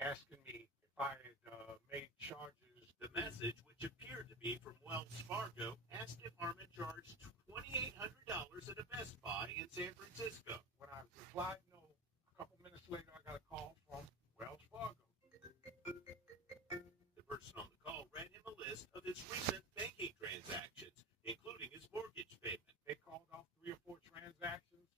asking me if I had made charges. The message, which appeared to be from Wells Fargo, asked if Harmon charged $2,800 at a Best Buy in San Francisco. When I replied no, a couple minutes later, I got a call from Wells Fargo. The person on the call read him a list of his recent banking transactions, including his mortgage payment. They called off 3 or 4 transactions.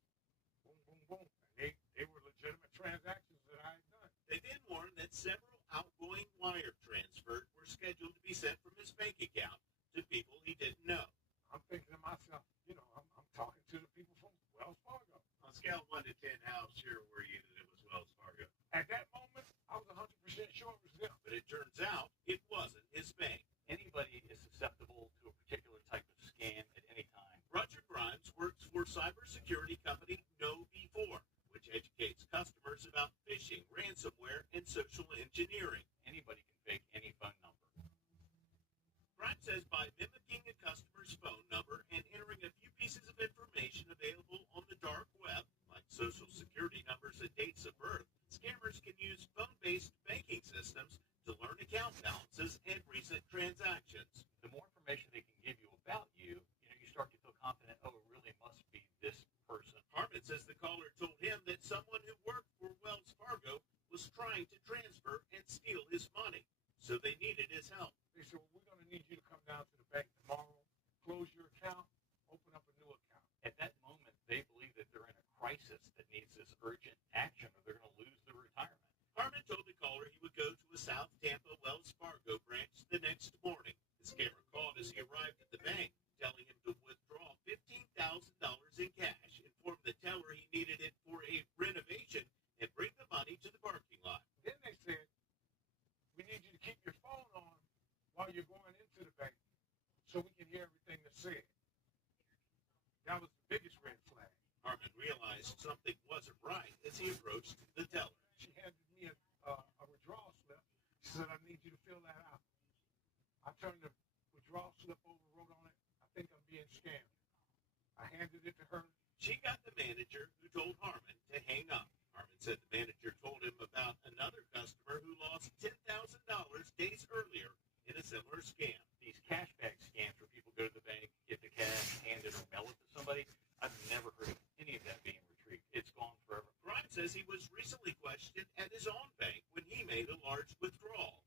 Boom, boom, boom. And they were legitimate transactions that I had done. They then warned that several outgoing wire transfers were scheduled to be sent from his bank account to people he didn't know. I'm thinking to myself, I'm talking to the people from Wells Fargo. On a scale of 1 to 10, how sure were you that it was Wells Fargo? At that moment, I was 100% sure it was them. But it turns out it wasn't his bank. Anybody is susceptible to a particular type of scam at any time. Roger Grimes works for cybersecurity company KnowBe4, which educates customers about phishing, ransomware, and social engineering. Anybody can fake any phone number. Grimes says by mimicking a customer's phone number and entering a few pieces of information available on the dark web, like social security numbers and dates of birth, scammers can use phone-based banking systems to learn account balances and recent transactions. The more information they can give you about you, you start to feel confident, oh, it really must be this person. Harmon says the caller told him that someone who worked for Wells Fargo was trying to transfer and steal his money, so they needed his help. They said, well, we're going to need you to come down to the bank tomorrow, close your account, open up a new account. At that moment, they believe that they're in a crisis that needs this urgent action or they're going to lose their retirement. Harmon told the caller he would go to a South Tampa Wells Fargo branch the next morning. The scammer called as he arrived at the bank, telling him to withdraw $15,000 in cash, informed the teller he needed it for a renovation, and bring the money to the parking lot. Then they said, we need you to keep your phone on while you're going into the bank so we can hear everything that's said. That was the biggest red flag. Harmon realized something wasn't right as he approached the teller. She handed me a withdrawal slip. She said, I need you to fill that out. I turned the withdrawal slip over, wrote on it, I think I'm being scammed. I handed it to her. She got the manager who told Harmon to hang up. Harmon said the manager told him about another customer who lost $10,000 days earlier in a similar scam. These cashback scams where people go to the bank, get the cash, hand it, or mail it to somebody, I've never heard of any of that being retrieved. It's gone forever. Grimes says he was recently questioned at his own bank when he made a large withdrawal.